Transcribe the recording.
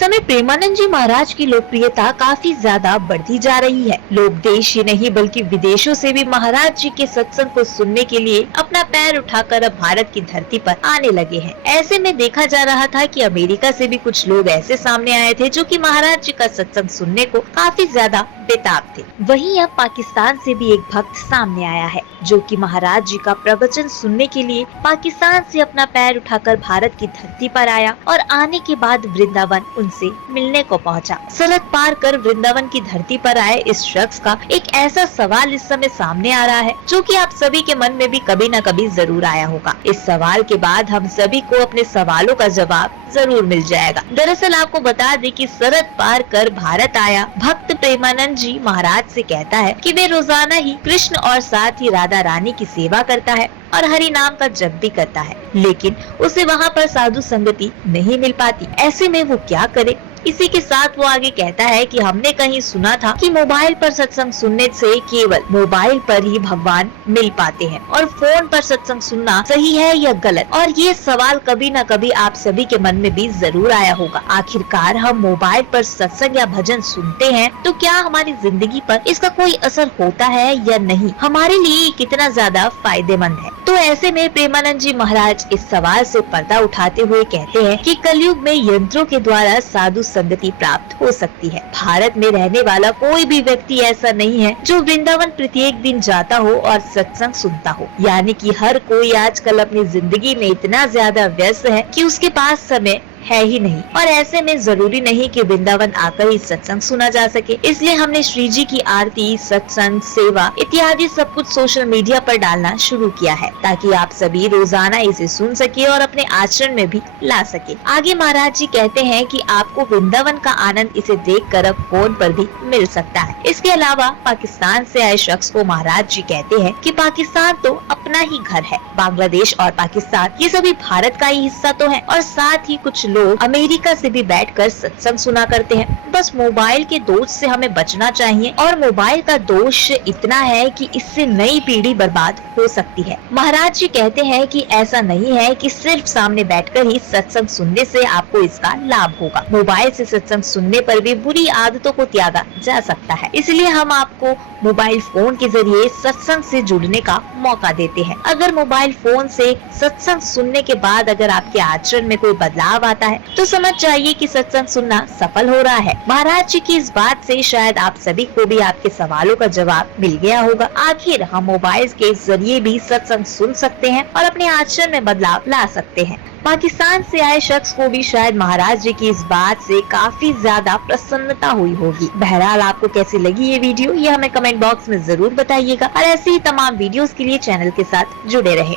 समय प्रेमानंद जी महाराज की लोकप्रियता काफी ज्यादा बढ़ती जा रही है। लोग देश ही नहीं बल्कि विदेशों से भी महाराज जी के सत्संग को सुनने के लिए अपना पैर उठाकर अब भारत की धरती पर आने लगे हैं। ऐसे में देखा जा रहा था कि अमेरिका से भी कुछ लोग ऐसे सामने आए थे जो कि महाराज जी का सत्संग सुनने को काफी ज्यादा बेताब थे। वहीं अब पाकिस्तान से भी एक भक्त सामने आया है जो कि महाराज जी का प्रवचन सुनने के लिए पाकिस्तान से अपना पैर उठाकर भारत की धरती पर आया और आने के बाद वृंदावन उनसे मिलने को पहुंचा। सरहद पार कर वृंदावन की धरती पर आए इस शख्स का एक ऐसा सवाल इस समय सामने आ रहा है जो कि आप सभी के मन में भी कभी न कभी जरूर आया होगा। इस सवाल के बाद हम सभी को अपने सवालों का जवाब जरूर मिल जाएगा। दरअसल आपको बता दें कि सरहद पार कर भारत आया भक्त प्रेमानंद जी महाराज से कहता है कि वे रोजाना ही कृष्ण और साथ ही राधा रानी की सेवा करता है और हरि नाम का जप भी करता है, लेकिन उसे वहाँ पर साधु संगति नहीं मिल पाती। ऐसे में वो क्या करे? इसी के साथ वो आगे कहता है कि हमने कहीं सुना था कि मोबाइल पर सत्संग सुनने से केवल मोबाइल पर ही भगवान मिल पाते हैं और फोन पर सत्संग सुनना सही है या गलत। और ये सवाल कभी न कभी आप सभी के मन में भी जरूर आया होगा। आखिरकार हम मोबाइल पर सत्संग या भजन सुनते हैं तो क्या हमारी जिंदगी पर इसका कोई असर होता है या नहीं? हमारे लिए कितना ज्यादा फायदेमंद है? तो ऐसे में प्रेमानंद जी महाराज इस सवाल से पर्दा उठाते हुए कहते हैं कि कलयुग में यंत्रों के द्वारा साधु संगति प्राप्त हो सकती है। भारत में रहने वाला कोई भी व्यक्ति ऐसा नहीं है जो वृंदावन प्रत्येक दिन जाता हो और सत्संग सुनता हो। यानी कि हर कोई आजकल अपनी जिंदगी में इतना ज्यादा व्यस्त है कि उसके पास समय है ही नहीं। और ऐसे में जरूरी नहीं कि वृंदावन आकर ही सत्संग सुना जा सके। इसलिए हमने श्री जी की आरती, सत्संग, सेवा इत्यादि सब कुछ सोशल मीडिया पर डालना शुरू किया है ताकि आप सभी रोजाना इसे सुन सके और अपने आचरण में भी ला सके। आगे महाराज जी कहते हैं कि आपको वृंदावन का आनंद इसे देखकर अब फोन पर भी मिल सकता है। इसके अलावा पाकिस्तान से आए शख्स को महाराज जी कहते हैं कि पाकिस्तान तो अपना ही घर है। बांग्लादेश और पाकिस्तान ये सभी भारत का ही हिस्सा तो है और साथ ही कुछ लोग अमेरिका से भी बैठकर सत्संग सुना करते हैं। बस मोबाइल के दोष से हमें बचना चाहिए और मोबाइल का दोष इतना है कि इससे नई पीढ़ी बर्बाद हो सकती है। महाराज जी कहते हैं कि ऐसा नहीं है कि सिर्फ सामने बैठकर ही सत्संग सुनने से आपको इसका लाभ होगा। मोबाइल से सत्संग सुनने पर भी बुरी आदतों को त्यागा जा सकता है। इसलिए हम आपको मोबाइल फोन के जरिए सत्संग से जुड़ने का मौका देते हैं। अगर मोबाइल फोन से सत्संग सुनने के बाद अगर आपके आचरण में कोई बदलाव आता है तो समझ जाइए कि सत्संग सुनना सफल हो रहा है। महाराज जी की इस बात से शायद आप सभी को भी आपके सवालों का जवाब मिल गया होगा। आखिर हम मोबाइल के जरिए भी सत्संग सुन सकते हैं और अपने आचरण में बदलाव ला सकते हैं। पाकिस्तान से आए शख्स को भी शायद महाराज जी की इस बात से काफी ज्यादा प्रसन्नता हुई होगी। बहरहाल आपको कैसी लगी ये वीडियो ये हमें कमेंट बॉक्स में जरूर बताइएगा और ऐसी ही तमाम वीडियोस के लिए चैनल के साथ जुड़े रहें।